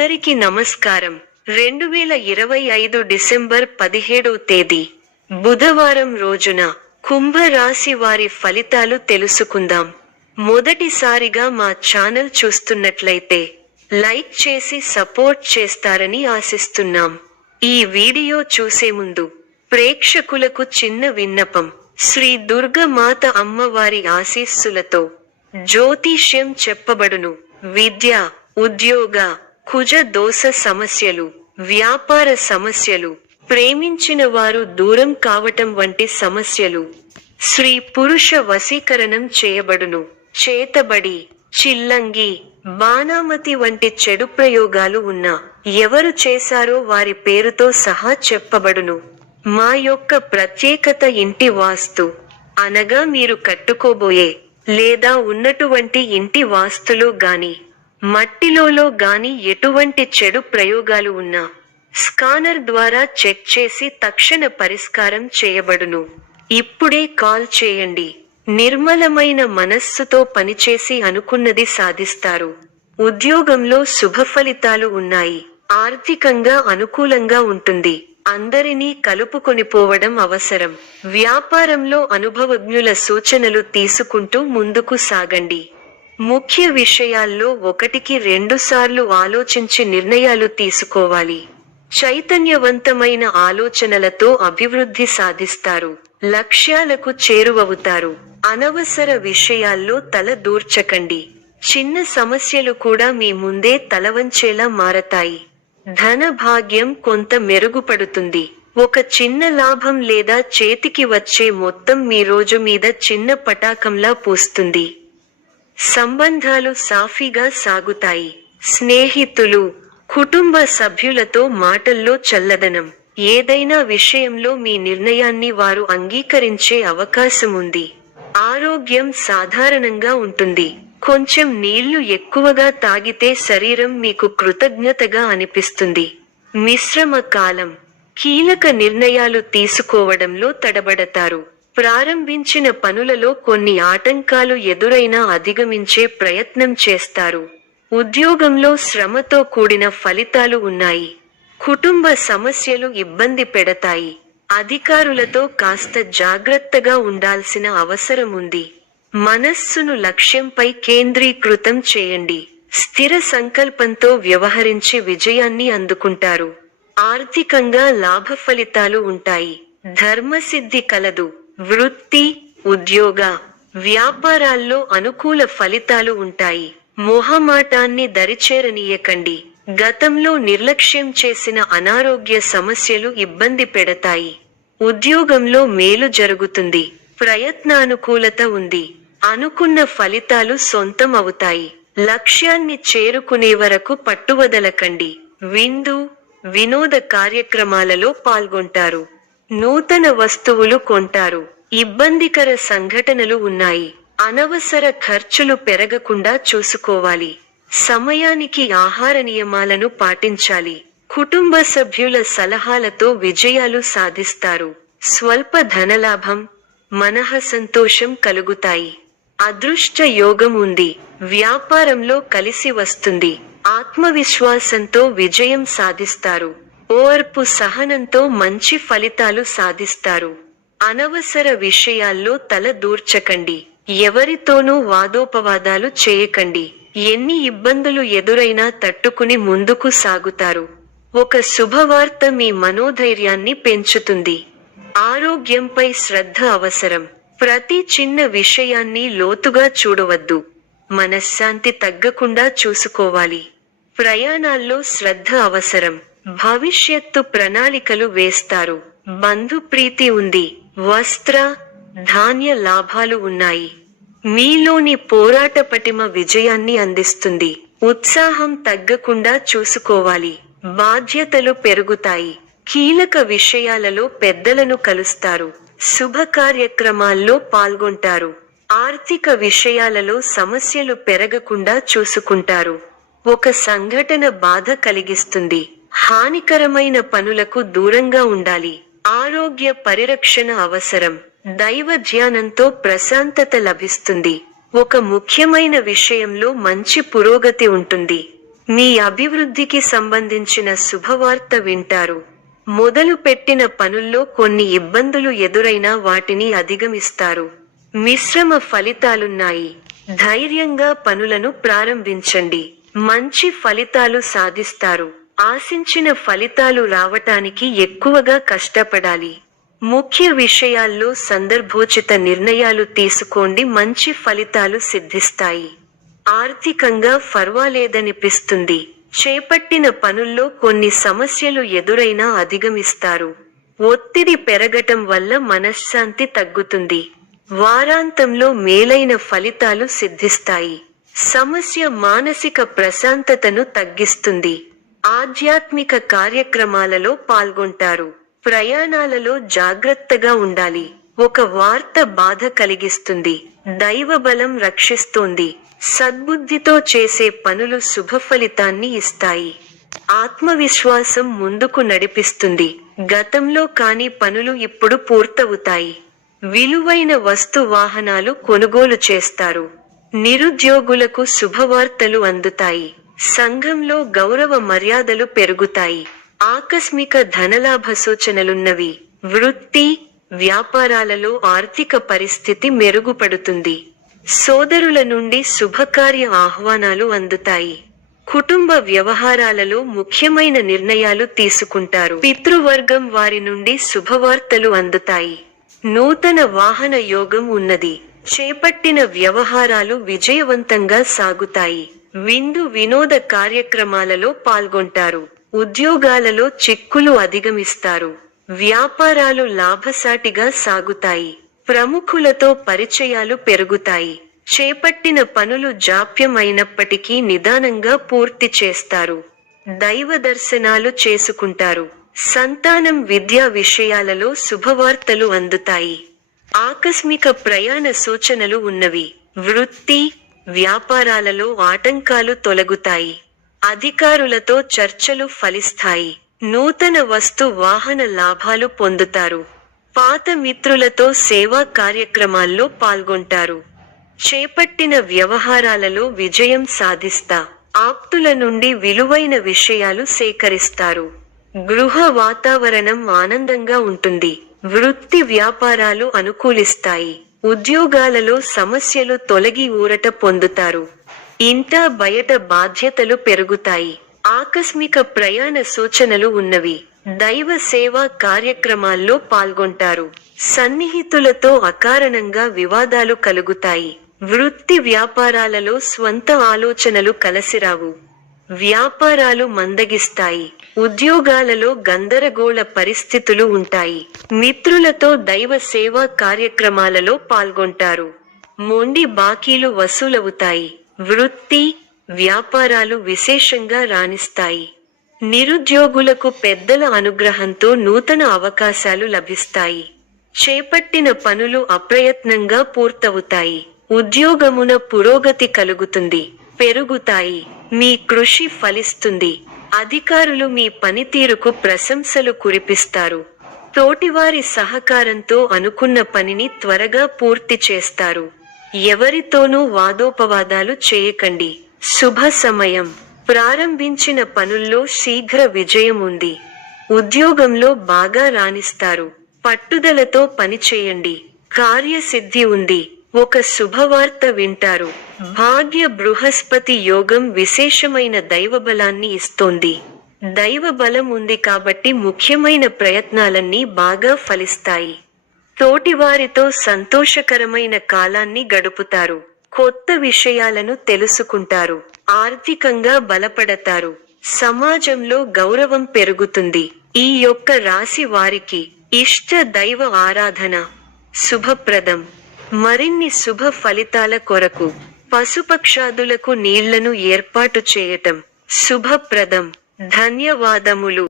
అందరికీ నమస్కారం. 2025 డిసెంబర్ 17వ తేదీ బుధవారం రోజున కుంభ రాశి వారి ఫలితాలు తెలుసుకుందాం. మొదటిసారిగా మా ఛానల్ చూస్తున్నట్లయితే లైక్ చేసి సపోర్ట్ చేస్తారని ఆశిస్తున్నాం. ఈ వీడియో చూసే ముందు ప్రేక్షకులకు చిన్న విన్నపం. శ్రీ దుర్గమాత అమ్మవారి ఆశీస్సులతో జ్యోతిష్యం చెప్పబడును. విద్య, ఉద్యోగ, కుజ దోష సమస్యలు, వ్యాపార సమస్యలు, ప్రేమించిన వారు దూరం కావటం వంటి సమస్యలు, స్త్రీ పురుష వశీకరణం చేయబడును. చేతబడి, చిల్లంగి, బాణామతి వంటి చెడు ప్రయోగాలు ఉన్నా ఎవరు చేశారో వారి పేరుతో సహా చెప్పబడును. మా యొక్క ప్రత్యేకత ఇంటి వాస్తు అనగా మీరు కట్టుకోబోయే లేదా ఉన్నటువంటి ఇంటి వాస్తులో గాని మట్టిలో గాని ఎటువంటి చెడు ప్రయోగాలు ఉన్నా స్కానర్ ద్వారా చెక్ చేసి తక్షణ పరిష్కారం చేయబడును. ఇప్పుడే కాల్ చేయండి. నిర్మలమైన మనస్సుతో పనిచేసి అనుకున్నది సాధిస్తారు. ఉద్యోగంలో శుభ ఫలితాలు ఉన్నాయి. ఆర్థికంగా అనుకూలంగా ఉంటుంది. అందరినీ కలుపుకొనిపోవడం అవసరం. వ్యాపారంలో అనుభవజ్ఞుల సూచనలు తీసుకుంటూ ముందుకు సాగండి. ముఖ్య విషయాల్లో 1-2 సార్లు ఆలోచించి నిర్ణయాలు తీసుకోవాలి. చైతన్యవంతమైన ఆలోచనలతో అభివృద్ధి సాధిస్తారు. లక్ష్యాలకు చేరువవుతారు. అనవసర విషయాల్లో తల దూర్చకండి. చిన్న సమస్యలు కూడా మీ ముందే తలవంచేలా మారతాయి. ధన భాగ్యం కొంత మెరుగుపడుతుంది. ఒక చిన్న లాభం లేదా చేతికి వచ్చే మొత్తం మీ రోజు మీద చిన్న పటాకంలా పూస్తుంది. సంబంధాలు సాఫీగా సాగుతాయి. స్నేహితులు, కుటుంబ సభ్యులతో మాటల్లో చల్లదనం. ఏదైనా విషయంలో మీ నిర్ణయాన్ని వారు అంగీకరించే అవకాశం ఉంది. ఆరోగ్యం సాధారణంగా ఉంటుంది. కొంచెం నీళ్లు ఎక్కువగా తాగితే శరీరం మీకు కృతజ్ఞతగా అనిపిస్తుంది. మిశ్రమ కాలం. కీలక నిర్ణయాలు తీసుకోవడంలో తడబడతారు. ప్రారంభించిన పనులలో కొన్ని ఆటంకాలు ఎదురైనా అధిగమించే ప్రయత్నం చేస్తారు. ఉద్యోగంలో శ్రమతో కూడిన ఫలితాలు ఉన్నాయి. కుటుంబ సమస్యలు ఇబ్బంది పెడతాయి. అధికారులతో కాస్త జాగ్రత్తగా ఉండాల్సిన అవసరం ఉంది. మనస్సును లక్ష్యంపై కేంద్రీకృతం చేయండి. స్థిర సంకల్పంతో వ్యవహరించి విజయాన్ని అందుకుంటారు. ఆర్థికంగా లాభ ఫలితాలు ఉంటాయి. ధర్మసిద్ధి కలదు. వృత్తి, ఉద్యోగ, వ్యాపారాల్లో అనుకూల ఫలితాలు ఉంటాయి. మొహమాటాన్ని దరిచేరనీయకండి. గతంలో నిర్లక్ష్యం చేసిన అనారోగ్య సమస్యలు ఇబ్బంది పెడతాయి. ఉద్యోగంలో మేలు జరుగుతుంది. ప్రయత్నానుకూలత ఉంది. అనుకున్న ఫలితాలు సొంతం అవుతాయి. లక్ష్యాన్ని చేరుకునే వరకు పట్టువదలకండి. విందు, వినోద కార్యక్రమాలలో పాల్గొంటారు. నూతన వస్తువులు కొంటారు. ఇబ్బందికర సంఘటనలు ఉన్నాయి. అనవసర ఖర్చులు పెరగకుండా చూసుకోవాలి. సమయానికి ఆహార నియమాలను పాటించాలి. కుటుంబ సభ్యుల సలహాలతో విజయాలు సాధిస్తారు. స్వల్ప ధనలాభం, మనః సంతోషం కలుగుతాయి. అదృష్ట యోగం ఉంది. వ్యాపారంలో కలిసి వస్తుంది. ఆత్మవిశ్వాసంతో విజయం సాధిస్తారు. ఓర్పు సహనంతో మంచి ఫలితాలు సాధిస్తారు. అనవసర విషయాల్లో తల దూర్చకండి. ఎవరితోనూ వాదోపవాదాలు చేయకండి. ఎన్ని ఇబ్బందులు ఎదురైనా తట్టుకుని ముందుకు సాగుతారు. ఒక శుభవార్త మీ మనోధైర్యాన్ని పెంచుతుంది. ఆరోగ్యంపై శ్రద్ధ అవసరం. ప్రతి చిన్న విషయాన్ని లోతుగా చూడవద్దు. మనశ్శాంతి తగ్గకుండా చూసుకోవాలి. ప్రయాణాల్లో శ్రద్ధ అవసరం. భవిష్యత్తు ప్రణాళికలు వేస్తారు. బంధు ప్రీతి ఉంది. వస్త్ర, ధాన్య లాభాలు ఉన్నాయి. మీలోని పోరాట పటిమ విజయాన్ని అందిస్తుంది. ఉత్సాహం తగ్గకుండా చూసుకోవాలి. బాధ్యతలు పెరుగుతాయి. కీలక విషయాలలో పెద్దలను కలుస్తారు. శుభ కార్యక్రమాల్లో పాల్గొంటారు. ఆర్థిక విషయాలలో సమస్యలు పెరగకుండా చూసుకుంటారు. ఒక సంఘటన బాధ కలిగిస్తుంది. హానికరమైన పనులకు దూరంగా ఉండాలి. ఆరోగ్య పరిరక్షణ అవసరం. దైవ ధ్యానంతో ప్రశాంతత లభిస్తుంది. ఒక ముఖ్యమైన విషయంలో మంచి పురోగతి ఉంటుంది. మీ అభివృద్ధికి సంబంధించిన శుభవార్త వింటారు. మొదలు పెట్టిన పనుల్లో కొన్ని ఇబ్బందులు ఎదురైనా వాటిని అధిగమిస్తారు. మిశ్రమ ఫలితాలున్నాయి. ధైర్యంగా పనులను ప్రారంభించండి. మంచి ఫలితాలు సాధిస్తారు. ఆశించిన ఫలితాలు రావటానికి ఎక్కువగా కష్టపడాలి. ముఖ్య విషయాల్లో సందర్భోచిత నిర్ణయాలు తీసుకోండి. మంచి ఫలితాలు సిద్ధిస్తాయి. ఆర్థికంగా ఫర్వాలేదనిపిస్తుంది. చేపట్టిన పనుల్లో కొన్ని సమస్యలు ఎదురైనా అధిగమిస్తారు. ఒత్తిడి పెరగటం వల్ల మనశ్శాంతి తగ్గుతుంది. వారాంతంలో మేలైన ఫలితాలు సిద్ధిస్తాయి. సమస్య మానసిక ప్రశాంతతను తగ్గిస్తుంది. ఆధ్యాత్మిక కార్యక్రమాలలో పాల్గొంటారు. ప్రయాణాలలో జాగ్రత్తగా ఉండాలి. ఒక వార్త బాధ కలిగిస్తుంది. దైవబలం రక్షిస్తోంది. సద్బుద్ధితో చేసే పనులు శుభఫలితాన్ని ఇస్తాయి. ఆత్మవిశ్వాసం ముందుకు నడిపిస్తుంది. గతంలో కాని పనులు ఇప్పుడు పూర్తవుతాయి. విలువైన వస్తు వాహనాలు కొనుగోలు చేస్తారు. నిరుద్యోగులకు శుభవార్తలు అందుతాయి. సంఘంలో గౌరవ మర్యాదలు పెరుగుతాయి. ఆకస్మిక ధనలాభ సూచనలున్నవి. వృత్తి, వ్యాపారాలలో ఆర్థిక పరిస్థితి మెరుగుపడుతుంది. సోదరుల నుండి శుభకార్య ఆహ్వానాలు అందుతాయి. కుటుంబ వ్యవహారాలలో ముఖ్యమైన నిర్ణయాలు తీసుకుంటారు. పితృవర్గం వారి నుండి శుభవార్తలు అందుతాయి. నూతన వాహన యోగం ఉన్నది. చేపట్టిన వ్యవహారాలు విజయవంతంగా సాగుతాయి. విందు వినోద కార్యక్రమాలలో పాల్గొంటారు. ఉద్యోగాలలో చిక్కులు అధిగమిస్తారు. వ్యాపారాలు లాభసాటిగా సాగుతాయి. ప్రముఖులతో పరిచయాలు పెరుగుతాయి. చేపట్టిన పనులు జాప్యం అయినప్పటికీ నిదానంగా పూర్తి చేస్తారు. దైవ దర్శనాలు చేసుకుంటారు. సంతానం విద్యా విషయాలలో శుభవార్తలు అందుతాయి. ఆకస్మిక ప్రయాణ సూచనలు ఉన్నవి. వృత్తి, వ్యాపారాలలో ఆటంకాలు తొలగుతాయి. అధికారులతో చర్చలు ఫలిస్తాయి. నూతన వస్తు వాహన లాభాలు పొందుతారు. పాత మిత్రులతో సేవా కార్యక్రమాల్లో పాల్గొంటారు. చేపట్టిన వ్యవహారాలలో విజయం సాధిస్తా. ఆప్తుల నుండి విలువైన విషయాలు సేకరిస్తారు. గృహ వాతావరణం ఆనందంగా ఉంటుంది. వృత్తి వ్యాపారాలు అనుకూలిస్తాయి. ఉద్యోగాలలో సమస్యలు తొలగి ఊరట పొందుతారు. ఇంట బయట బాధ్యతలు పెరుగుతాయి. ఆకస్మిక ప్రయాణ సూచనలు ఉన్నవి. దైవ సేవా కార్యక్రమాల్లో పాల్గొంటారు. సన్నిహితులతో అకారణంగా వివాదాలు కలుగుతాయి. వృత్తి వ్యాపారాలలో స్వంత ఆలోచనలు కలసిరావు. వ్యాపారాలు మందగిస్తాయి. ఉద్యోగాలలో గందరగోళ పరిస్థితులు ఉంటాయి. మిత్రులతో దైవ సేవా కార్యక్రమాలలో పాల్గొంటారు. మొండి బాకీలు వసూలవుతాయి. వృత్తి, వ్యాపారాలు విశేషంగా రాణిస్తాయి. నిరుద్యోగులకు పెద్దల అనుగ్రహంతో నూతన అవకాశాలు లభిస్తాయి. చేపట్టిన పనులు అప్రయత్నంగా పూర్తవుతాయి. ఉద్యోగమున పురోగతి కలుగుతుంది. పెరుగుతాయి. మీ కృషి ఫలిస్తుంది. అధికారులు మీ పనితీరుకు ప్రశంసలు కురిపిస్తారు. తోటివారి సహకారంతో అనుకున్న పనిని త్వరగా పూర్తి చేస్తారు. ఎవరితోనూ వాదోపవాదాలు చేయకండి. శుభ సమయం. ప్రారంభించిన పనుల్లో శీఘ్ర విజయం ఉంది. ఉద్యోగంలో బాగా రాణిస్తారు. పట్టుదలతో పనిచేయండి. కార్యసిద్ధి ఉంది. ఒక శుభవార్త వింటారు. భాగ్య బృహస్పతి యోగం విశేషమైన దైవబలాన్ని ఇస్తోంది. దైవబలం ఉంది కాబట్టి ముఖ్యమైన ప్రయత్నాలన్నీ బాగా ఫలిస్తాయి. తోటివారితో సంతోషకరమైన కాలాన్ని గడుపుతారు. కొత్త విషయాలను తెలుసుకుంటారు. ఆర్థికంగా బలపడతారు. సమాజంలో గౌరవం పెరుగుతుంది. ఈ యొక్క రాశి వారికి ఇష్ట దైవ ఆరాధన శుభప్రదం. మరిన్ని శుభ ఫలితాల కొరకు పశుపక్షాదులకు నీళ్లను ఏర్పాటు చేయటం శుభప్రదం. ధన్యవాదములు.